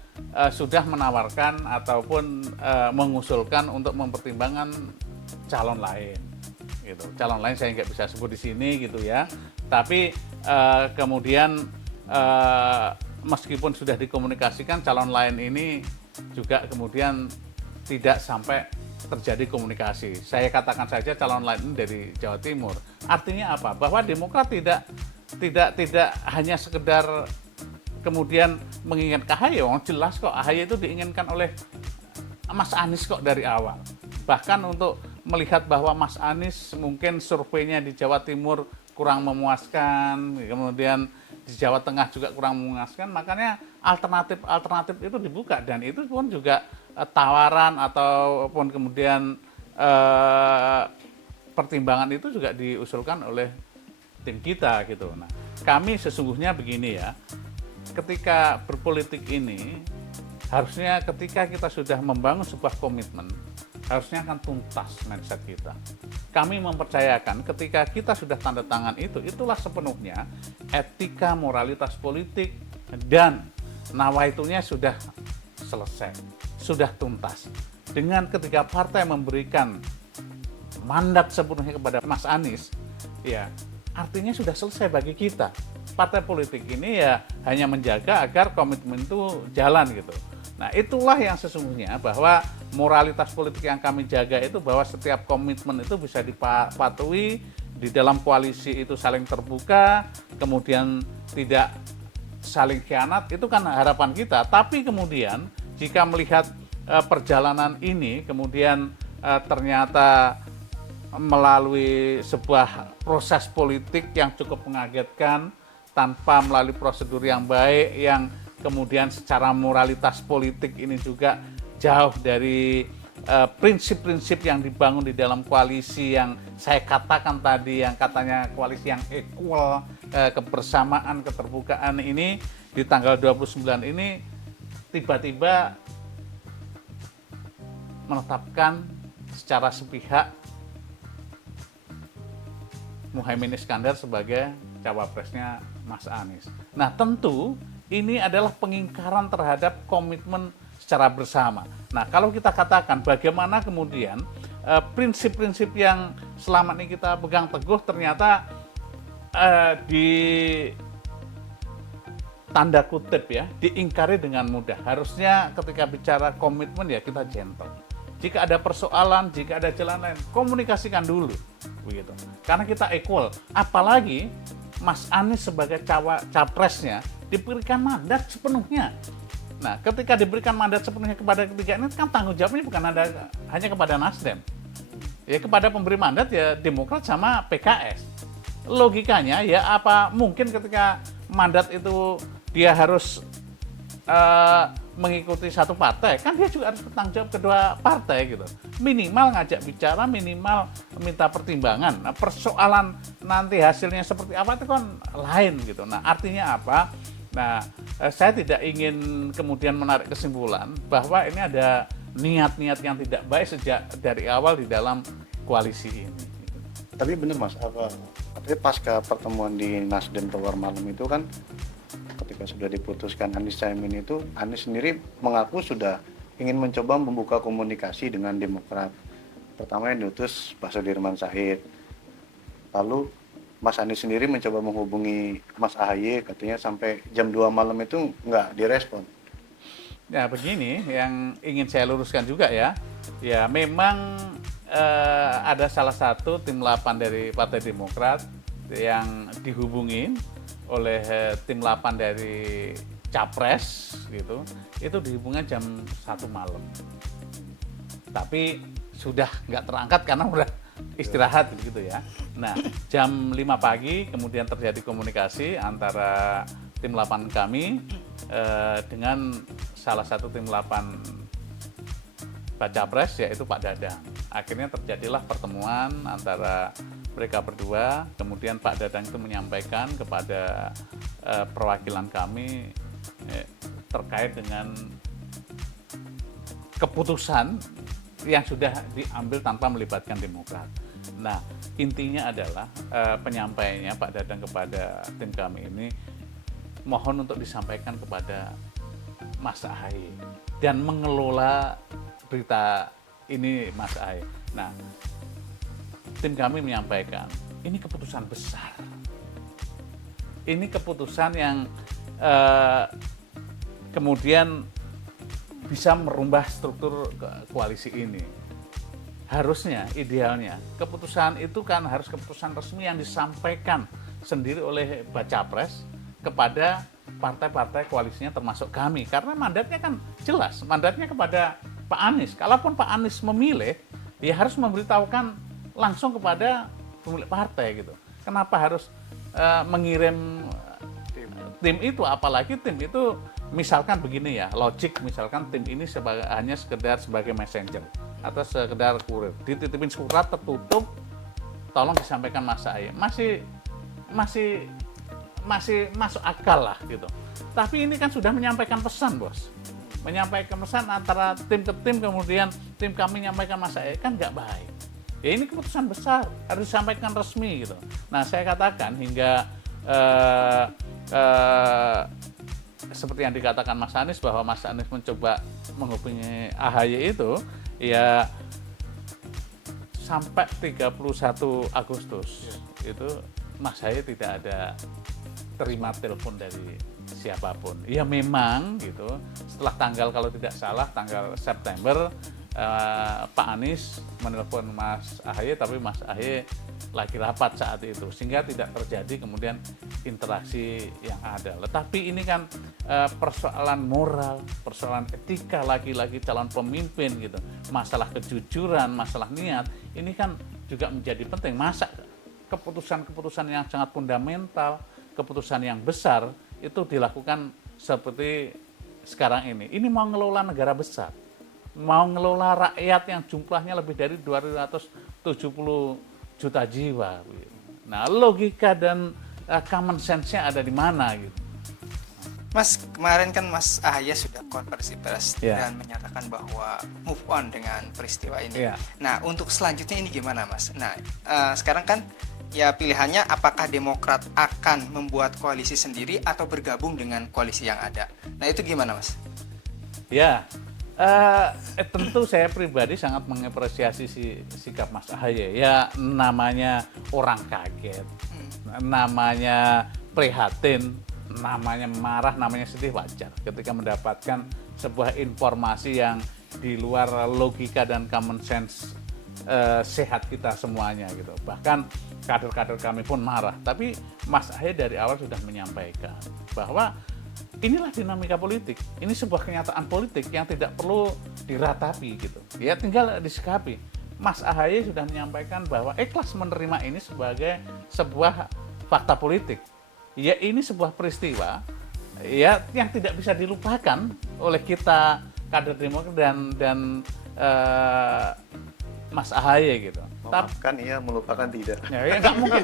sudah menawarkan ataupun mengusulkan untuk mempertimbangkan calon lain gitu. Calon lain saya nggak bisa sebut di sini gitu ya. Tapi kemudian meskipun sudah dikomunikasikan, calon lain ini juga kemudian tidak sampai terjadi komunikasi. Saya katakan saja calon lain ini dari Jawa Timur. Artinya apa? Bahwa Demokrat tidak hanya sekedar kemudian menginginkan AHY. Jelas kok AHY itu diinginkan oleh Mas Anies kok dari awal. Bahkan untuk melihat bahwa Mas Anies mungkin surveinya di Jawa Timur kurang memuaskan, kemudian di Jawa Tengah juga kurang memuaskan, makanya alternatif itu dibuka, dan itu pun juga tawaran ataupun kemudian pertimbangan itu juga diusulkan oleh tim kita gitu. Nah, kami sesungguhnya begini ya, ketika berpolitik ini harusnya ketika kita sudah membangun sebuah komitmen, harusnya akan tuntas mindset kita. Kami mempercayakan ketika kita sudah tanda tangan itulah sepenuhnya etika moralitas politik dan nawaitunya sudah selesai, sudah tuntas. Dengan ketika partai memberikan mandat sepenuhnya kepada Mas Anies, ya artinya sudah selesai bagi kita. Partai politik ini ya hanya menjaga agar komitmen itu jalan gitu. Nah, itulah yang sesungguhnya bahwa moralitas politik yang kami jaga itu bahwa setiap komitmen itu bisa dipatuhi, di dalam koalisi itu saling terbuka, kemudian tidak saling khianat, itu kan harapan kita. Tapi kemudian jika melihat perjalanan ini kemudian ternyata melalui sebuah proses politik yang cukup mengagetkan tanpa melalui prosedur yang baik, yang kemudian secara moralitas politik ini juga jauh dari prinsip-prinsip yang dibangun di dalam koalisi yang saya katakan tadi, yang katanya koalisi yang equal, kebersamaan, keterbukaan ini di tanggal 29 ini tiba-tiba menetapkan secara sepihak Muhaimin Iskandar sebagai cawapresnya Mas Anies. Nah, tentu ini adalah pengingkaran terhadap komitmen secara bersama. Nah, kalau kita katakan bagaimana kemudian prinsip-prinsip yang selama ini kita pegang teguh ternyata di tanda kutip ya, diingkari dengan mudah. Harusnya ketika bicara komitmen ya kita gentle. Jika ada persoalan, jika ada jalan lain, komunikasikan dulu, begitu. Karena kita equal. Apalagi Mas Anies sebagai capresnya diberikan mandat sepenuhnya. Nah, ketika diberikan mandat sepenuhnya kepada ketiga ini, kan tanggung jawabnya bukan hanya kepada Nasdem. Ya kepada pemberi mandat ya Demokrat sama PKS. Logikanya ya apa mungkin ketika mandat itu dia harus mengikuti satu partai, kan dia juga harus bertanggung jawab kedua partai gitu. Minimal ngajak bicara, minimal minta pertimbangan. Nah, persoalan nanti hasilnya seperti apa itu kan lain gitu. Nah, artinya apa? Nah, saya tidak ingin kemudian menarik kesimpulan bahwa ini ada niat-niat yang tidak baik sejak dari awal di dalam koalisi ini. Tapi benar Mas, artinya pasca pertemuan di Nasdem Tower malam itu kan ketika sudah diputuskan Anies Caimin itu, Anies sendiri mengaku sudah ingin mencoba membuka komunikasi dengan Demokrat. Pertama yang diutus Pak Sudirman Said. Lalu Mas Anies sendiri mencoba menghubungi Mas AHY, katanya sampai jam 2 malam itu nggak direspon. Ya begini, yang ingin saya luruskan juga ya, ya memang ada salah satu tim 8 dari Partai Demokrat yang dihubungin oleh tim 8 dari Capres gitu, itu dihubungkan jam 1 malam. Tapi sudah nggak terangkat karena udah istirahat gitu ya. Nah, jam 5 pagi kemudian terjadi komunikasi antara tim 8 kami dengan salah satu tim 8 Baca Pres yaitu Pak Dadang. Akhirnya terjadilah pertemuan antara mereka berdua, kemudian Pak Dadang itu menyampaikan kepada perwakilan kami terkait dengan keputusan yang sudah diambil tanpa melibatkan Demokrat. Nah, intinya adalah penyampaiannya Pak Dadang kepada tim kami ini mohon untuk disampaikan kepada Mas AHY dan mengelola berita ini Mas AHY. Nah, tim kami menyampaikan ini keputusan besar. Ini keputusan yang kemudian bisa merubah struktur koalisi ini. Harusnya, idealnya, keputusan itu kan harus keputusan resmi yang disampaikan sendiri oleh Baca Pres kepada partai-partai koalisinya termasuk kami. Karena mandatnya kan jelas, mandatnya kepada Pak Anies. Kalaupun Pak Anies memilih, dia harus memberitahukan langsung kepada pemilik partai gitu. Kenapa harus mengirim tim itu, apalagi tim itu misalkan begini ya, logik misalkan tim ini hanya sekedar sebagai messenger atau sekedar kurir, dititipin surat tertutup, tolong disampaikan Mas AHY, masih masuk akal lah gitu. Tapi ini kan sudah menyampaikan pesan bos, menyampaikan pesan antara tim ke tim, kemudian tim kami menyampaikan Mas AHY, kan nggak baik. Ya ini keputusan besar, harus disampaikan resmi gitu. Nah saya katakan hingga seperti yang dikatakan Mas Anies bahwa Mas Anies mencoba menghubungi AHY itu ya sampai 31 Agustus itu Mas AHY tidak ada terima telepon dari siapapun. Ya memang gitu setelah tanggal kalau tidak salah tanggal September Pak Anies menelpon Mas AHY, tapi Mas AHY lagi rapat saat itu sehingga tidak terjadi kemudian interaksi yang ada. Tetapi ini kan persoalan moral, persoalan etika lagi-lagi calon pemimpin gitu, masalah kejujuran, masalah niat ini kan juga menjadi penting. Masa keputusan-keputusan yang sangat fundamental, keputusan yang besar itu dilakukan seperti sekarang ini. Ini mau ngelola negara besar, mau ngelola rakyat yang jumlahnya lebih dari 270 juta jiwa. Nah, logika dan common sense-nya ada di mana gitu. Mas, kemarin kan Mas Ahaye sudah konferensi pers Ya. dan menyatakan bahwa move on dengan peristiwa ini. Ya. Nah, untuk selanjutnya ini gimana, Mas? Nah, sekarang kan ya pilihannya apakah Demokrat akan membuat koalisi sendiri atau bergabung dengan koalisi yang ada. Nah, itu gimana, Mas? Ya, tentu saya pribadi sangat mengapresiasi sikap Mas Ahaye. Ya, namanya orang kaget, namanya prihatin, namanya marah, namanya sedih, wajar ketika mendapatkan sebuah informasi yang di luar logika dan common sense sehat kita semuanya gitu. Bahkan kader-kader kami pun marah. Tapi Mas Ahaye dari awal sudah menyampaikan bahwa inilah dinamika politik. Ini sebuah kenyataan politik yang tidak perlu diratapi gitu. Ya tinggal disikapi. Mas Ahaye sudah menyampaikan bahwa ikhlas menerima ini sebagai sebuah fakta politik. Ya ini sebuah peristiwa ya yang tidak bisa dilupakan oleh kita kader Demokrat dan Mas Ahaye gitu. Memaafkan iya, melupakan tidak. Ya nggak mungkin.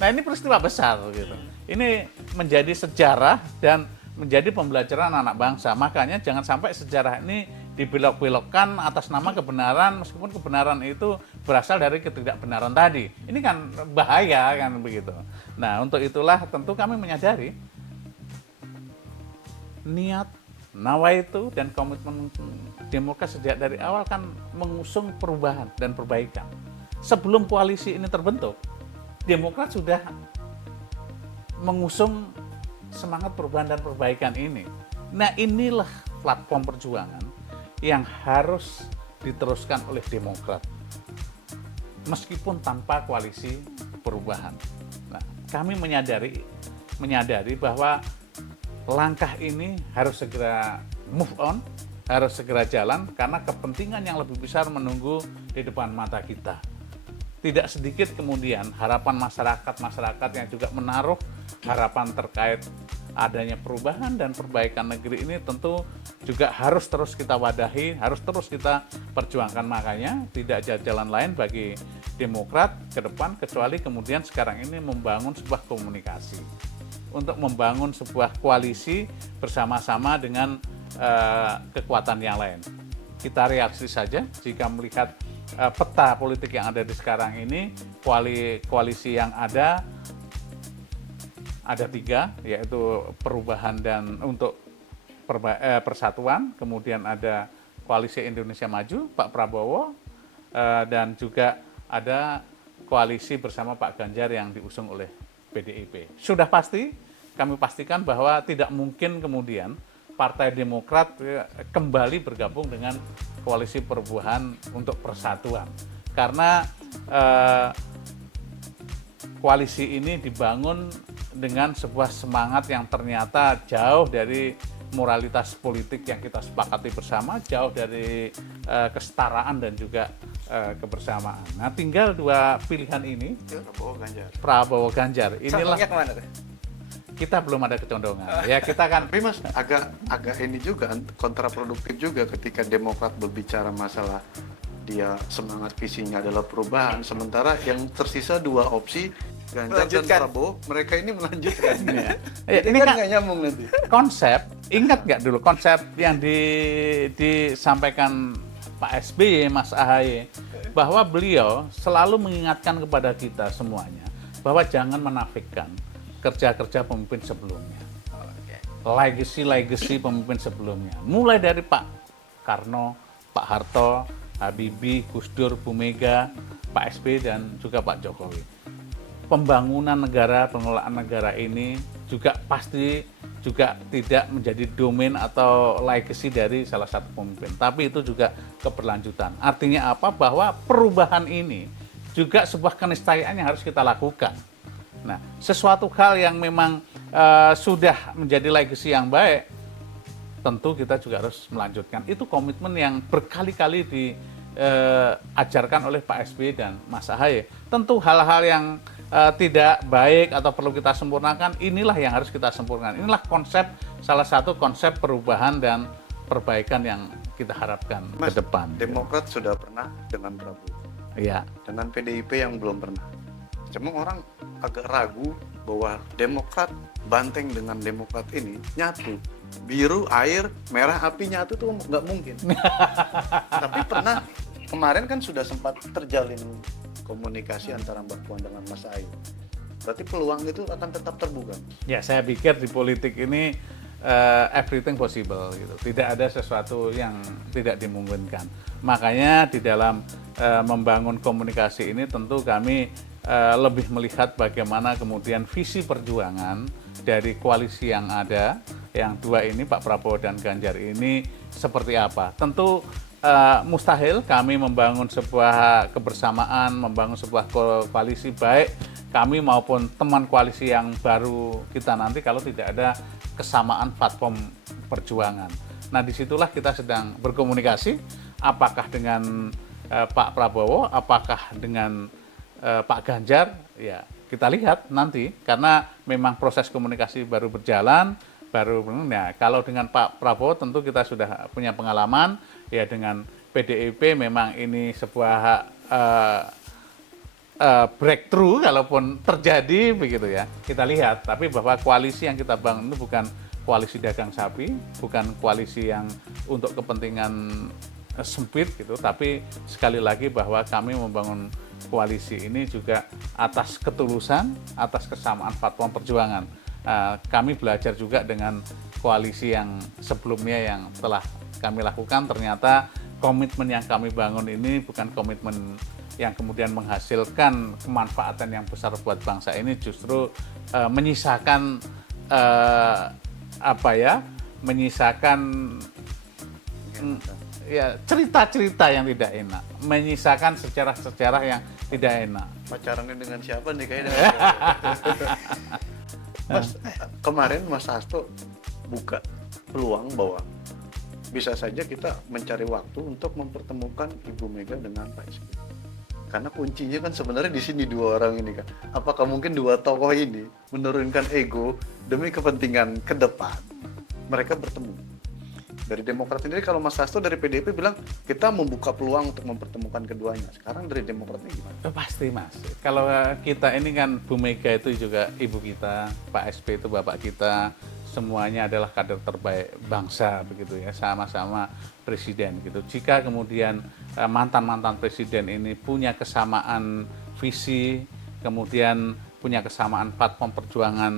Nah ini peristiwa besar gitu. Ini menjadi sejarah dan menjadi pembelajaran anak bangsa. Makanya jangan sampai sejarah ini dibelok-belokkan atas nama kebenaran, meskipun kebenaran itu berasal dari ketidakbenaran tadi. Ini kan bahaya kan begitu. Nah untuk itulah tentu kami menyadari niat nawaitu dan komitmen Demokrat sejak dari awal kan mengusung perubahan dan perbaikan. Sebelum koalisi ini terbentuk, Demokrat sudah mengusung semangat perubahan dan perbaikan ini. Nah inilah platform perjuangan yang harus diteruskan oleh Demokrat meskipun tanpa koalisi perubahan. Nah, kami menyadari bahwa langkah ini harus segera move on, harus segera jalan karena kepentingan yang lebih besar menunggu di depan mata kita. Tidak sedikit kemudian harapan masyarakat yang juga menaruh harapan terkait adanya perubahan dan perbaikan negeri ini tentu juga harus terus kita wadahi, harus terus kita perjuangkan. Makanya tidak ada jalan lain bagi Demokrat ke depan kecuali kemudian sekarang ini membangun sebuah komunikasi untuk membangun sebuah koalisi bersama-sama dengan kekuatan yang lain. Kita reaksi saja jika melihat peta politik yang ada di sekarang ini, koalisi yang ada 3, yaitu perubahan dan untuk persatuan, kemudian ada koalisi Indonesia Maju, Pak Prabowo, dan juga ada koalisi bersama Pak Ganjar yang diusung oleh PDIP. Sudah pasti, kami pastikan bahwa tidak mungkin kemudian Partai Demokrat kembali bergabung dengan koalisi perubahan untuk persatuan. Karena koalisi ini dibangun dengan sebuah semangat yang ternyata jauh dari moralitas politik yang kita sepakati bersama, jauh dari kesetaraan dan juga kebersamaan. Nah, tinggal 2 pilihan ini, Prabowo Ganjar. Inilah kemana tuh? kita belum ada kecondongan. Ya kita kan. Tapi Mas agak ini juga kontraproduktif juga ketika Demokrat berbicara masalah dia semangat visinya adalah perubahan, sementara yang tersisa 2 opsi Ganjar dan Prabowo, mereka ini melanjutkan. Ini kan nggak nyambung nanti. konsep, ingat nggak dulu konsep yang disampaikan Pak SBY, Mas Ahaye, bahwa beliau selalu mengingatkan kepada kita semuanya bahwa jangan menafikan kerja-kerja pemimpin sebelumnya. Legacy pemimpin sebelumnya. Mulai dari Pak Karno, Pak Harto, Habibie, Gus Dur, Bu Mega, Pak SBY, dan juga Pak Jokowi. Pembangunan negara, pengelolaan negara ini juga pasti juga tidak menjadi domain atau legacy dari salah satu pemimpin. Tapi itu juga keberlanjutan. Artinya apa? Bahwa perubahan ini juga sebuah keniscayaan yang harus kita lakukan. Nah, sesuatu hal yang memang sudah menjadi legacy yang baik, tentu kita juga harus melanjutkan. Itu komitmen yang berkali-kali diajarkan oleh Pak SBY dan Mas Ahaye. Tentu hal-hal yang tidak baik atau perlu kita sempurnakan, inilah yang harus kita sempurnakan. Inilah salah satu konsep perubahan dan perbaikan yang kita harapkan Mas, ke depan. Demokrat sudah pernah dengan Prabowo, Iya. dengan PDIP yang belum pernah. Cuma orang agak ragu bahwa Demokrat banteng dengan Demokrat ini nyatu. Biru, air, merah, api nyatu tuh nggak mungkin. Tapi pernah, kemarin kan sudah sempat terjalin komunikasi antara Mbak Puan dengan Mas Ahy. Berarti peluang itu akan tetap terbuka. Ya, saya pikir di politik ini everything possible gitu. Tidak ada sesuatu yang tidak dimungkinkan. Makanya di dalam membangun komunikasi ini tentu kami lebih melihat bagaimana kemudian visi perjuangan dari koalisi yang ada, yang dua ini Pak Prabowo dan Ganjar ini seperti apa. Tentu mustahil kami membangun sebuah kebersamaan, membangun sebuah koalisi baik kami maupun teman koalisi yang baru kita nanti kalau tidak ada kesamaan platform perjuangan. Nah, disitulah kita sedang berkomunikasi, apakah dengan Pak Prabowo, apakah dengan Pak Ganjar, ya kita lihat nanti, karena memang proses komunikasi baru berjalan, ya, kalau dengan Pak Prabowo tentu kita sudah punya pengalaman, ya dengan PDIP memang ini sebuah breakthrough kalaupun terjadi begitu ya, kita lihat. Tapi bahwa koalisi yang kita bangun itu bukan koalisi dagang sapi, bukan koalisi yang untuk kepentingan sempit gitu, tapi sekali lagi bahwa kami membangun koalisi ini juga atas ketulusan, atas kesamaan platform perjuangan. Kami belajar juga dengan koalisi yang sebelumnya yang telah kami lakukan, ternyata komitmen yang kami bangun ini bukan komitmen yang kemudian menghasilkan kemanfaatan yang besar buat bangsa ini, justru menyisakan menyisakan ya cerita-cerita yang tidak enak, menyisakan sejarah-sejarah yang tidak enak. Pacarannya dengan siapa nih kayaknya? Mas, kemarin Mas Hasto buka peluang bahwa bisa saja kita mencari waktu untuk mempertemukan Ibu Mega dengan Pak SBY. Karena kuncinya kan sebenarnya di sini dua orang ini kan. Apakah mungkin dua tokoh ini menurunkan ego demi kepentingan ke depan mereka bertemu? Dari Demokrat sendiri, kalau Mas Hasto dari PDIP bilang kita membuka peluang untuk mempertemukan keduanya. Sekarang dari Demokrat ini gimana? Pasti Mas, kalau kita ini kan Bu Mega itu juga ibu kita, Pak SBY itu bapak kita, semuanya adalah kader terbaik bangsa begitu ya, sama-sama presiden gitu. Jika kemudian mantan-mantan presiden ini punya kesamaan visi, kemudian punya kesamaan platform perjuangan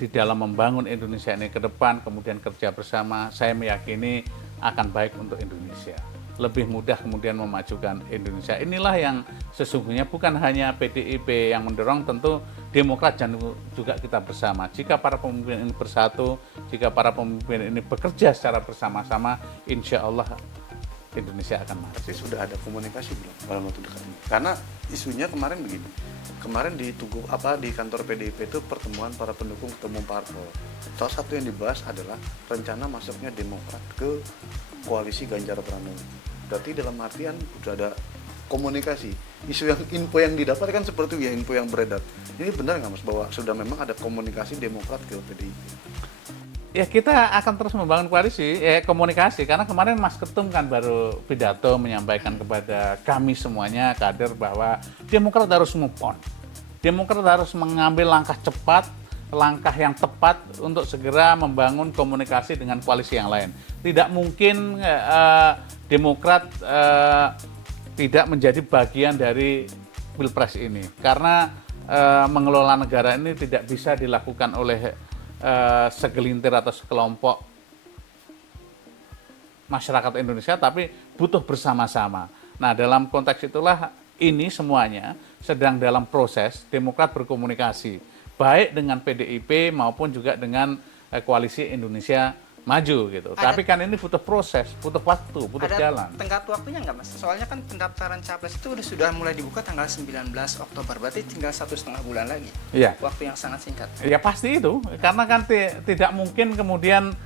di dalam membangun Indonesia ini ke depan, kemudian kerja bersama, saya meyakini akan baik untuk Indonesia. Lebih mudah kemudian memajukan Indonesia. Inilah yang sesungguhnya bukan hanya PDIP yang mendorong, tentu Demokrat dan juga kita bersama. Jika para pemimpin ini bersatu, jika para pemimpin ini bekerja secara bersama-sama, insya Allah Indonesia akan maju. Tapi sudah ada komunikasi belum dalam waktu dekat ini? Karena isunya kemarin begini. Kemarin di kantor PDIP itu pertemuan para pendukung ketemu parpol. Salah satu yang dibahas adalah rencana masuknya Demokrat ke koalisi Ganjar Pranowo. Berarti dalam artian sudah ada komunikasi. Info yang didapat kan seperti ya, info yang beredar. Ini benar nggak Mas bahwa sudah memang ada komunikasi Demokrat ke PDIP? Ya, kita akan terus membangun komunikasi, karena kemarin Mas Ketum kan baru pidato menyampaikan kepada kami semuanya kader bahwa Demokrat harus move on. Demokrat harus mengambil langkah cepat, langkah yang tepat untuk segera membangun komunikasi dengan koalisi yang lain. Tidak mungkin Demokrat tidak menjadi bagian dari Pilpres ini, karena mengelola negara ini tidak bisa dilakukan oleh segelintir atau sekelompok masyarakat Indonesia, tapi butuh bersama-sama. Nah, dalam konteks itulah ini semuanya sedang dalam proses Demokrat berkomunikasi, baik dengan PDIP maupun juga dengan koalisi Indonesia Maju gitu. Tapi kan ini butuh proses, butuh waktu, butuh jalan. Tenggat waktunya nggak Mas? Soalnya kan pendaftaran capres itu sudah mulai dibuka tanggal 19 Oktober, berarti tinggal 1,5 bulan lagi. Iya. Waktu yang sangat singkat. Ya pasti itu, karena kan tidak mungkin kemudian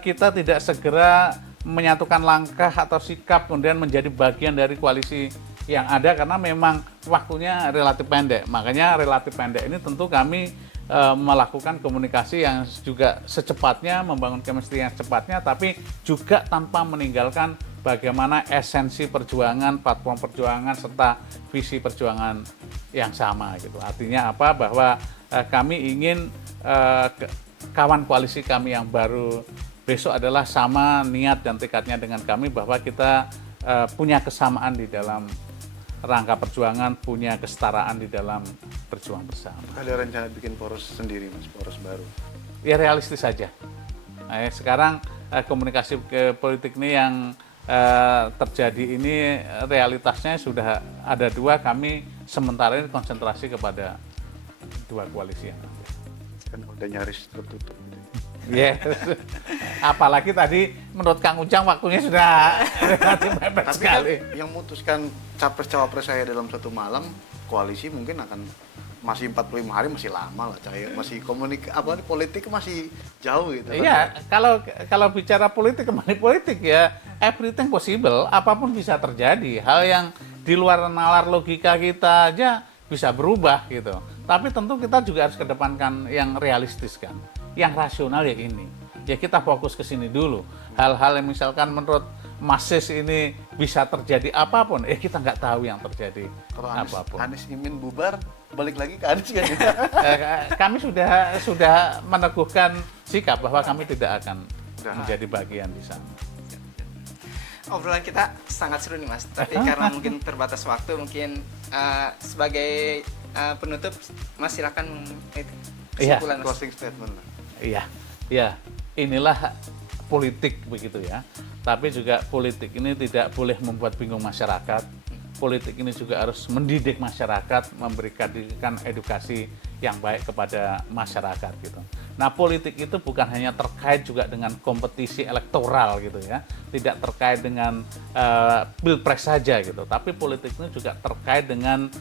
kita tidak segera menyatukan langkah atau sikap kemudian menjadi bagian dari koalisi yang ada karena memang waktunya relatif pendek. Makanya relatif pendek ini tentu kami melakukan komunikasi yang juga secepatnya, membangun chemistry yang secepatnya, tapi juga tanpa meninggalkan bagaimana esensi perjuangan, platform perjuangan, serta visi perjuangan yang sama gitu. Artinya apa? Bahwa kami ingin kawan koalisi kami yang baru besok adalah sama niat dan tekadnya dengan kami, bahwa kita punya kesamaan di dalam rangka perjuangan, punya kesetaraan di dalam berjuang bersama. Ada rencana bikin poros sendiri, Mas, poros baru? Ya realistis saja. Nah, sekarang komunikasi ke politik ini yang terjadi ini realitasnya sudah ada dua, kami sementara ini konsentrasi kepada dua koalisi yang ada. Kan udah nyaris tertutup. Yes. Apalagi tadi menurut Kang Ujang waktunya sudah relatif mepet Tapi sekali. kan yang memutuskan capres-cawapres saya dalam satu malam, koalisi mungkin akan masih 45 hari, masih lama lah, masih politik masih jauh gitu. Iya, kalau bicara politik, kembali politik ya, everything possible, apapun bisa terjadi. Hal yang di luar nalar logika kita aja bisa berubah gitu. Tapi tentu kita juga harus kedepankan yang realistis kan. Yang rasional ya ini. Ya kita fokus ke sini dulu. Hal-hal yang misalkan menurut Masis ini bisa terjadi apapun, kita nggak tahu yang terjadi Kalau apapun. Anies Imin bubar, balik lagi ke Anies kan? Kami sudah meneguhkan sikap bahwa kami tidak akan menjadi bagian di sana. Obrolan kita sangat seru nih Mas, tapi karena mungkin terbatas waktu, mungkin sebagai penutup Mas silakan kesimpulan Mas. Closing statement. Iya, inilah politik begitu ya. Tapi juga politik ini tidak boleh membuat bingung masyarakat. Politik ini juga harus mendidik masyarakat, memberikan edukasi yang baik kepada masyarakat gitu. Nah, politik itu bukan hanya terkait juga dengan kompetisi elektoral gitu ya, tidak terkait dengan pilpres saja gitu. Tapi politik ini juga terkait dengan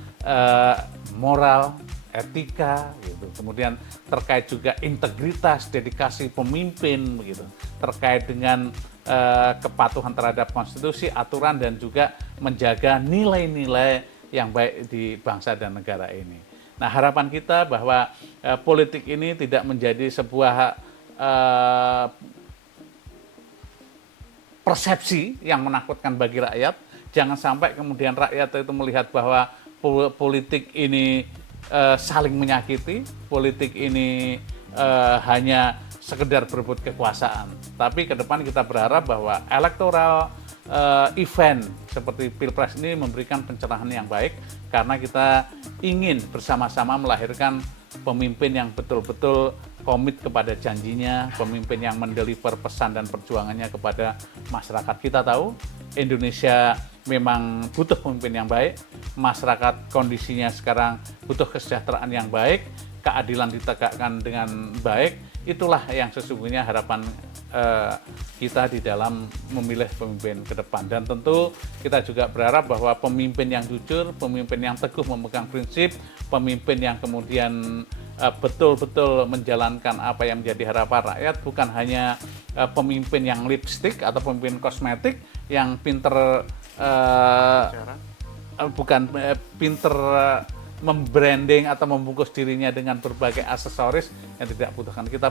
moral, etika gitu, kemudian terkait juga integritas, dedikasi pemimpin begitu, terkait dengan kepatuhan terhadap konstitusi, aturan, dan juga menjaga nilai-nilai yang baik di bangsa dan negara ini. Nah, harapan kita bahwa politik ini tidak menjadi sebuah persepsi yang menakutkan bagi rakyat. Jangan sampai kemudian rakyat itu melihat bahwa politik ini saling menyakiti, politik ini hanya sekedar berebut kekuasaan. Tapi ke depan kita berharap bahwa elektoral event seperti Pilpres ini memberikan pencerahan yang baik, karena kita ingin bersama-sama melahirkan pemimpin yang betul-betul komit kepada janjinya, pemimpin yang mendeliver pesan dan perjuangannya kepada masyarakat. Kita tahu Indonesia memang butuh pemimpin yang baik, masyarakat kondisinya sekarang butuh kesejahteraan yang baik, keadilan ditegakkan dengan baik. Itulah yang sesungguhnya harapan kita di dalam memilih pemimpin ke depan. Dan tentu kita juga berharap bahwa pemimpin yang jujur, pemimpin yang teguh memegang prinsip, pemimpin yang kemudian betul-betul menjalankan apa yang menjadi harapan rakyat, bukan hanya pemimpin yang lipstick atau pemimpin kosmetik yang pinter pinter membranding atau membungkus dirinya dengan berbagai aksesoris yang tidak butuhkan. Kita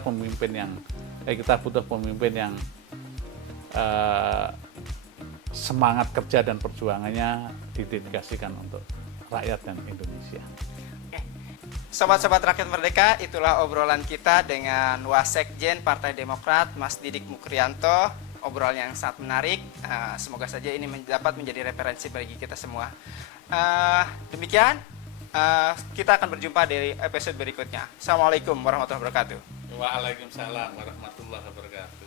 butuh pemimpin yang semangat kerja dan perjuangannya didedikasikan untuk rakyat dan Indonesia. Sobat-sobat Rakyat Merdeka, itulah obrolan kita dengan Wasekjen Partai Demokrat, Mas Didik Mukrianto. Obrolan yang sangat menarik. Semoga saja ini dapat menjadi referensi bagi kita semua. Demikian. Kita akan berjumpa di episode berikutnya. Assalamualaikum warahmatullahi wabarakatuh. Waalaikumsalam warahmatullahi wabarakatuh.